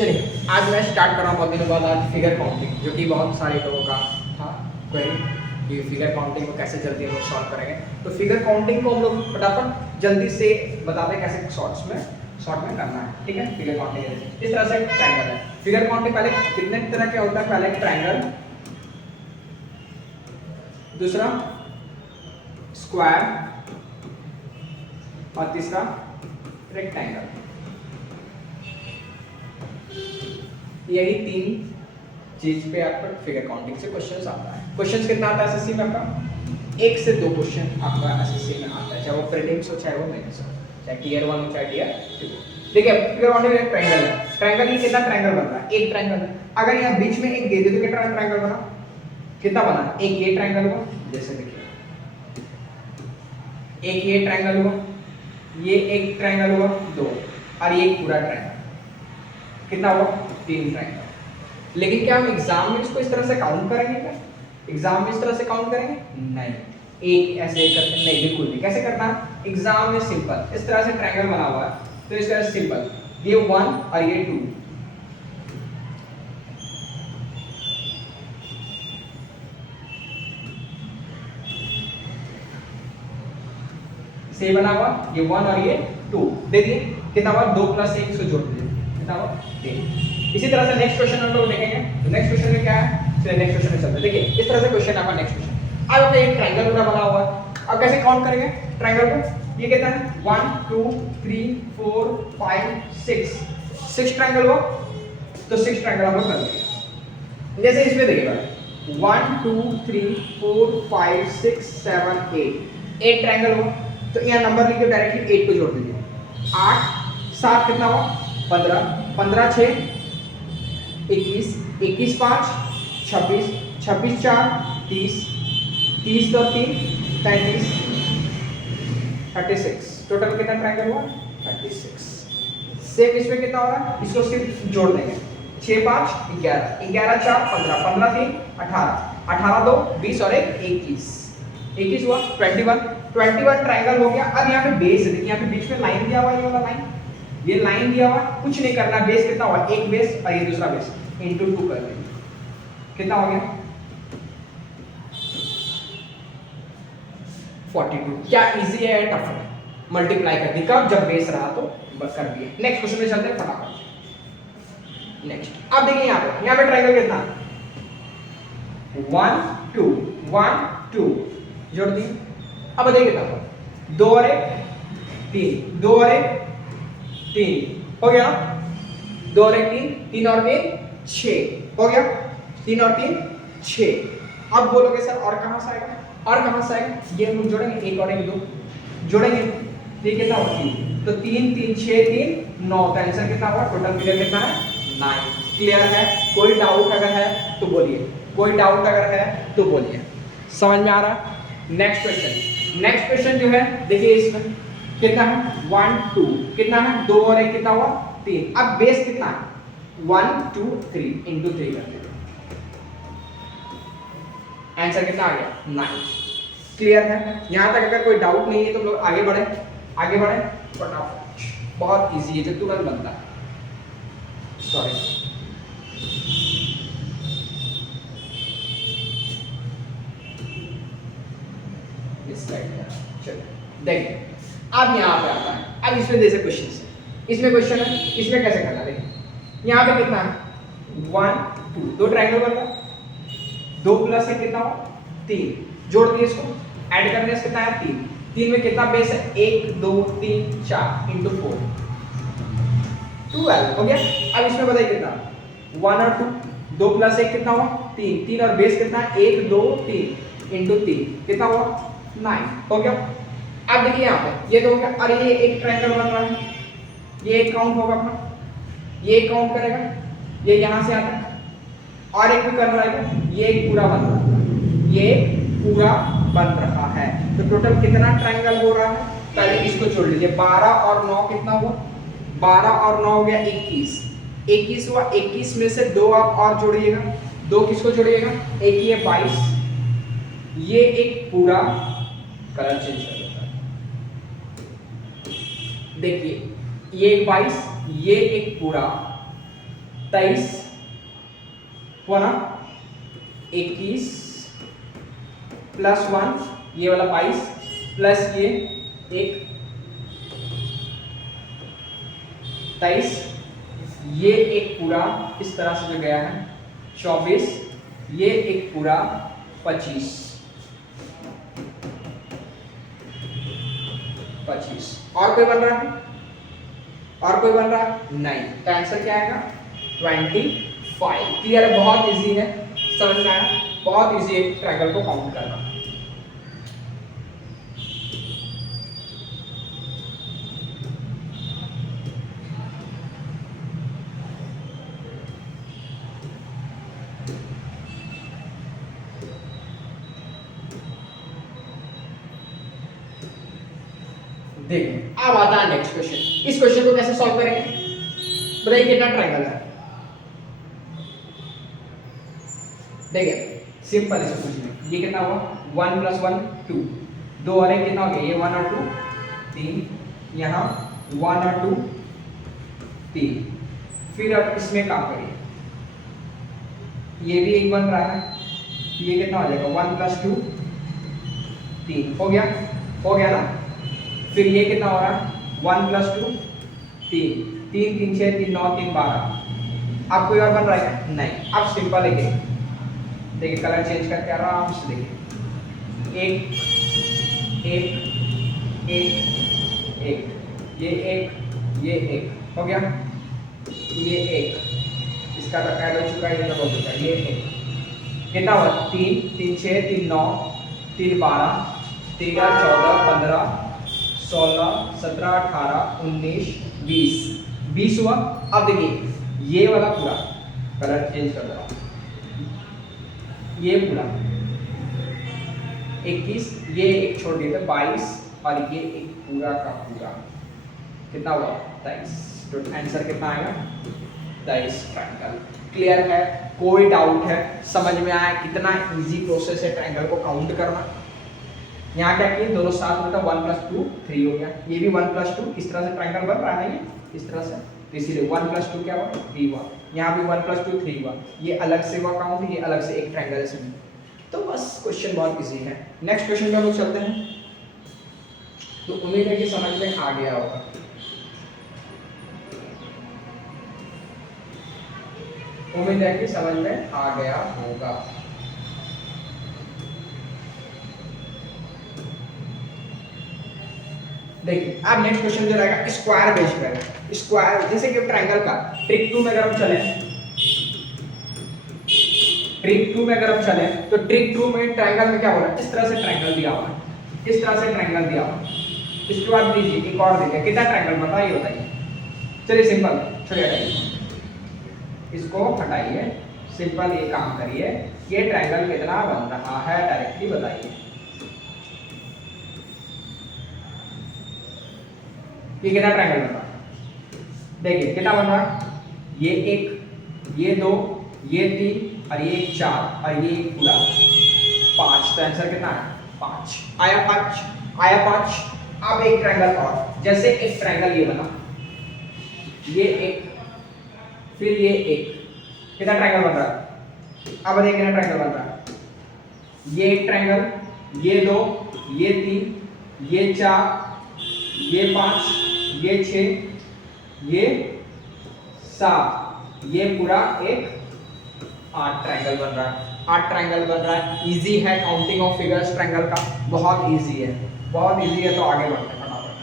चलिए आज मैं स्टार्ट कर रहा हूँ बहुत दिनों बाद आज फिगर काउंटिंग, जो कि बहुत सारे लोगों का था क्वेरी कि फिगर काउंटिंग को कैसे जल्दी हम लोग सॉल्व करेंगे। तो फिगर काउंटिंग को हम लोग फटाफट जल्दी से बताते हैं कैसे शॉर्ट में करना है। ठीक है, फिगर काउंटिंग इस तरह से ट्रायंगल है। फिगर काउंटिंग पहले कितने तरह के होता है? पहले ट्रायंगल, दूसरा स्क्वायर और तीसरा रेक्टेंगल। यही तीन चीज पे आपका फिगर काउंटिंग से क्वेश्चंस आता है। क्वेश्चंस कितना आता है एसएससी में? आपका 1 से 2 क्वेश्चन आपका एसएससी में आता है, चाहे वो प्रीलिम्स हो चाहे वो मेंस हो, चाहे टियर 1 हो चाहे टियर 2। देखिए फिगर काउंटिंग एक ट्रायंगल है। ट्रायंगल ये कितना ट्रायंगल बन रहा है? एक ट्रायंगल है। अगर यहाँ बीच में एक दे दे तो कितना ट्रायंगल बना? कितना बना? एक ये ट्रायंगल हुआ, जैसे देखिए एक ये ट्रायंगल हुआ, ये एक ट्रायंगल हुआ 2, और ये पूरा ट्रायंगल कितना हुआ? 3 ट्रायंगल। लेकिन क्या हम एग्जाम में इसको इस तरह से काउंट करेंगे? क्या एग्जाम में इस तरह से काउंट करेंगे? नहीं, एक ऐसे करते नहीं, बिल्कुल नहीं। कैसे करना है एग्जाम में? सिंपल, इस तरह से ट्रायंगल बना हुआ है तो इस तरह से सिंपल, ये 1 और ये 2, से बना हुआ ये 1 और ये 2 दे दिए। कितना हुआ? 2 + 1 से जोड़ दिए, कितना हुआ? 3। इसी तरह से नेक्स्ट क्वेश्चन हम लोग देखेंगे। तो नेक्स्ट क्वेश्चन में क्या है? चलिए नेक्स्ट क्वेश्चन में चलते हैं। देखिए इस तरह से क्वेश्चन आपका नेक्स्ट क्वेश्चन। अब आपका एक ट्रायंगल पूरा बना हुआ है। अब कैसे काउंट करेंगे ट्रायंगल को? ये कितना है? 1 2 3 4 5 6 ट्रायंगल हुआ, तो 6 ट्रायंगल हम लोग कर लेंगे। जैसे इसमें देखिएगा 1 2 3 4 5 6 7 8 ट्रायंगल हुआ, तो यहाँ नंबर लिख के डायरेक्टली 8 को जोड़ दीजिए। 8 7 कितना हुआ? 15 15 6 21 21 5 26 26 4 30 30 तो 3 35 36। टोटल कितना ट्रायंगल हुआ? 36। सेम इसमें कितना होगा? इसको सिर्फ जोड़ देंगे। 6 5 11 11 4 15 15 3 18 18 2 20 और 1 21 21 हुआ 21 ट्रायंगल हो गया। अब यहाँ पे बेस है, देखिए यहाँ पे बीच में लाइन दिया हुआ है, ये वाला लाइन, ये लाइन दिया हुआ, कुछ नहीं करना। बेस कितना हुआ? एक बेस और ये दूसरा बेस इनटू 2 कर देंगे, कितना हो गया? 42। क्या इजी है? टफ है? मल्टीप्लाई कर दी। कब? जब बेस रहा तो बस कर दिए। नेक्स्ट क्वेश्चन में चलते हैं फटाफट। नेक्स्ट अब देखिए यहाँ पे ट्रायंगल कितना? 1 2 1 2 जोड़ दिए। अब देखिए कितना? 2 और 1 3 2 और 1 3 हो गया ना? 2 और 1 3 3 और 3 6 हो गया। 3 और 3 6। अब बोलोगे सर और कहां से आएगा? और कहां से आएगा? ये हम लोग जोड़ेंगे, 1 और 1 2 जोड़ेंगे, ये कितना हुआ? 3 तो 3 3 6 3 9 का आंसर कितना हुआ? टोटल फिगर कितना है? 9। क्लियर है? कोई डाउट अगर है तो बोलिए, कोई डाउट अगर है तो बोलिए। समझ में आ रहा? नेक्स्ट क्वेश्चन जो है देखिए इसमें कितना है? 1 2 कितना है? 2 और 1 कितना हुआ? 3। अब बेस कितना है? 1 2 3 इंटू 3 कर देंगे, आंसर कितना आ गया? 9। क्लियर है? यहां तक अगर कोई डाउट नहीं है तो हम लोग आगे बढ़े फटाफट। बहुत इजी है, जो तुरंत बनता है। सॉरी, इस साइड चलिए देखिए। अब यहाँ पे आता है, अब इसमें जैसे क्वेश्चन है, इसमें क्वेश्चन है, इसमें कैसे करना? देखिए यहाँ पे कितना है? 1 2 दो ट्रायंगल बन रहा है, 2 + 1 कितना हुआ? 3 जोड़ दिए, इसको ऐड करने से कितना है? 3 3 में कितना बेस है? 1 2 3 4 इंटू 4 12 हो गया। अब इसमें बताइए कितना? 1 और 2 2 + 1 कितना हुआ? 3 3 और बेस कितना है? 1 2 3 इंटू 3 कितना हुआ? 9 हो गया। अब देखिए यहाँ पे ये तो हो गया, और ये एक ट्रायंगल बन रहा है, ये एक काउंट होगा अपना, ये एक काउंट करेगा, ये यहाँ से आता है, और एक भी कर रहा है, ये एक पूरा बन रहा है, ये पूरा बन रहा है। तो टोटल कितना ट्रायंगल हो रहा है? पहले इसको जोड़ लीजिए। 12 और 9 कितना हुआ? 12 और 9 हो गया 21 21 हुआ। 21 में से 2 आप और जोड़िएगा, 2 किसको जोड़िएगा? एक ये 22, ये एक पूरा, कलर चेंज कर देता है, देखिए ये 22, ये एक पूरा, 23 हुआ ना, 21 प्लस 1 ये वाला 22 प्लस ये 1 23, ये एक पूरा इस तरह से जो गया है 24, ये एक पूरा 25 और कोई बन रहा है? और कोई बन रहा है? नहीं। तो आंसर क्या आएगा? 25। क्लियर है? बहुत इजी है, समझ में आया? बहुत इजी है ट्रायंगल को काउंट करना। देखिए अब आता है नेक्स्ट क्वेश्चन। इस क्वेश्चन को कैसे सॉल्व करेंगे बताइए? कितना ट्रायंगल है? देखिए सिंपल है कुछ नहीं। ये कितना हुआ? 1 + 1 2, 2 और 1 कितना हो गया? ये 1 और 2 3, यहाँ 1 और 2 3। फिर अब इसमें काम करिए, ये भी एक बन रहा है, ये कितना हो जाएगा? 1 + 2 3 हो गया, हो गया ना? फिर ये कितना हो रहा है? 1 + 2 3, 3 3 6 3 9 3 12। अब कोई और बन रहा है क्या? नहीं। अब सिंपल है, देखिए कलर चेंज करके आराम से देखिए, एक एक एक एक, ये एक, ये एक हो गया, ये एक, इसका तो ऐड हो चुका है, ये हो चुका है, ये एक कितना हुआ? 3 3 6 3 9 3 12 13 14 15 16 17 18 19 20 20 हुआ। अब देखिए ये वाला पूरा कलर चेंज कर रहा हूं, ये पूरा 21, ये एक छोड़ दिए थे 22 और ये एक पूरा का पूरा कितना हुआ? 23। तो आंसर कितना आएगा? 23 ट्रायंगल। क्लियर है? कोई डाउट है? समझ में आया कितना इजी प्रोसेस है ट्रायंगल को काउंट करना? यहाँ क्या किए दोनों साथ में, 1 + 2 3 हो गया, ये भी 1 + 2 इस तरह से ट्रायंगल बन रहा है ना, ये इस तरह से, तो इसीलिए 1 + 2 क्या हुआ? 3 हुआ। यहाँ भी 1 + 2 3 हुआ, ये अलग से हुआ काउंट, ये अलग से एक ट्रायंगल से। तो बस क्वेश्चन बहुत इजी है। नेक्स्ट क्वेश्चन पे हम लोग चलते हैं। तो उम्मीद है कि समझ में आ गया होगा। उम्मीद है कि समझ में आ गया होगा। देखिए अब नेक्स्ट क्वेश्चन जो रहेगा स्क्वायर बेस पर। स्क्वायर जैसे कि ट्रायंगल का ट्रिक 2 में अगर हम चले, ट्रिक 2 में अगर हम चले तो ट्रिक 2 में ट्रायंगल में क्या हो रहा है? इस तरह से ट्रायंगल दिया हुआ है, इस तरह से ट्रायंगल दिया हुआ है। इसके बाद दीजिए एक और देखिए कितना ट्रायंगल बनता है ये बताइए। चलिए सिंपल छोड़िए, हटाइए इसको, हटाइए, सिंपल ये काम करिए, ये ट्रायंगल कितना बन रहा है डायरेक्टली बताइए। ये कितना ट्रायंगल बन रहा है? देखिए कितना बन रहा है? ये 1, ये 2, ये 3 और ये 4 और ये पूरा 5। तो आंसर कितना है? 5 आया। 5 आया, 5। अब एक ट्रायंगल और, जैसे एक ट्रायंगल ये बना, ये एक, फिर ये एक, कितना ट्रायंगल बन रहा है? अब देखिए कितना ट्रायंगल बन रहा है। ये एक ट्रायंगल, ये 2, ये 3, ये 4, ये 5, ये 6, ये 7, ये पूरा एक 8 ट्रायंगल बन रहा है। 8 ट्रायंगल बन रहा है। इजी है काउंटिंग ऑफ फिगर्स ट्रायंगल का, बहुत इजी है, बहुत इजी है। तो आगे बढ़ते हैं फटाफट,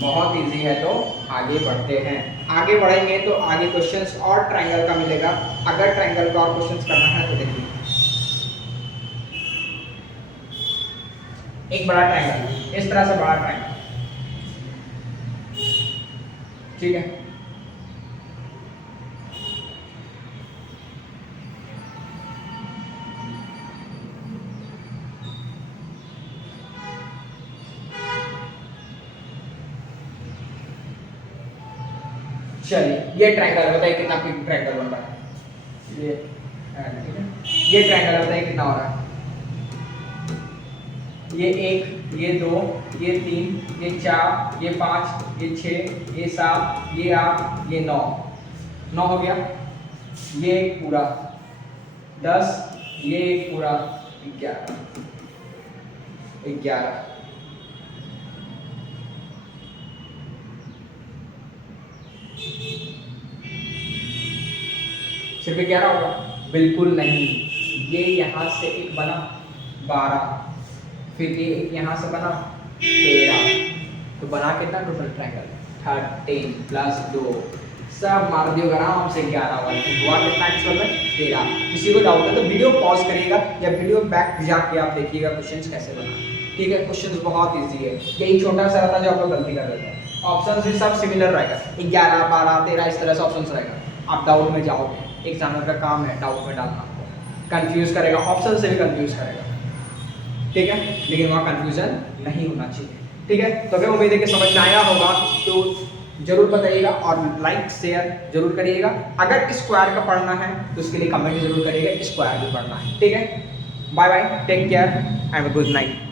बहुत इजी है तो आगे बढ़ते हैं। आगे बढ़ेंगे तो आगे क्वेश्चंस और ट्रायंगल का मिलेगा। अगर ट्रायंगल का और क्वेश्चंस करना है तो देखिए, एक बड़ा ट्रायंगल, इस तरह से बड़ा ट्रायंगल, ठीक है। चलिए ये ट्रायंगल बताइए कितना ट्रायंगल बन रहा है। ये ट्रायंगल बताइए कितना हो रहा है? ये 1, ये 2, ये 3, ये 4, ये 5, ये 6, ये 7, ये 8, ये 9। 9 हो गया, ये एक पूरा 10, ये एक पूरा 11 11। सिर्फ 11 होगा? बिल्कुल नहीं, ये यहाँ से एक बना 12, फिर ये एक यहाँ से बना 13, तो बना कितना टोटल ट्रायंगल 13 प्लस 2 सब मार दियो आराम से 11 वाले, हुआ कितना एक्चुअल में 13। किसी को डाउट है तो वीडियो पॉज करिएगा या वीडियो बैक जाके आप देखिएगा क्वेश्चंस कैसे बना। ठीक है, क्वेश्चंस बहुत इजी है, यही छोटा सा रहता जो आप लोग गलती कर देते हैं। ऑप्शंस भी सब सिमिलर रहेगा, 11 12 13 इस तरह से ऑप्शंस रहेगा। आप डाउट में जाओगे, एग्जामिनर का काम है डाउट में डालना, कंफ्यूज करेगा, ऑप्शन से भी कंफ्यूज करेगा। ठीक है, लेकिन वहाँ कंफ्यूजन नहीं होना चाहिए। ठीक है, तो अगर उम्मीद है कि समझ में आया होगा तो जरूर बताइएगा और लाइक शेयर जरूर करिएगा। अगर स्क्वायर का पढ़ना है तो उसके लिए कमेंट जरूर करिएगा, स्क्वायर भी पढ़ना है। ठीक है, bye bye, take care, have a good night.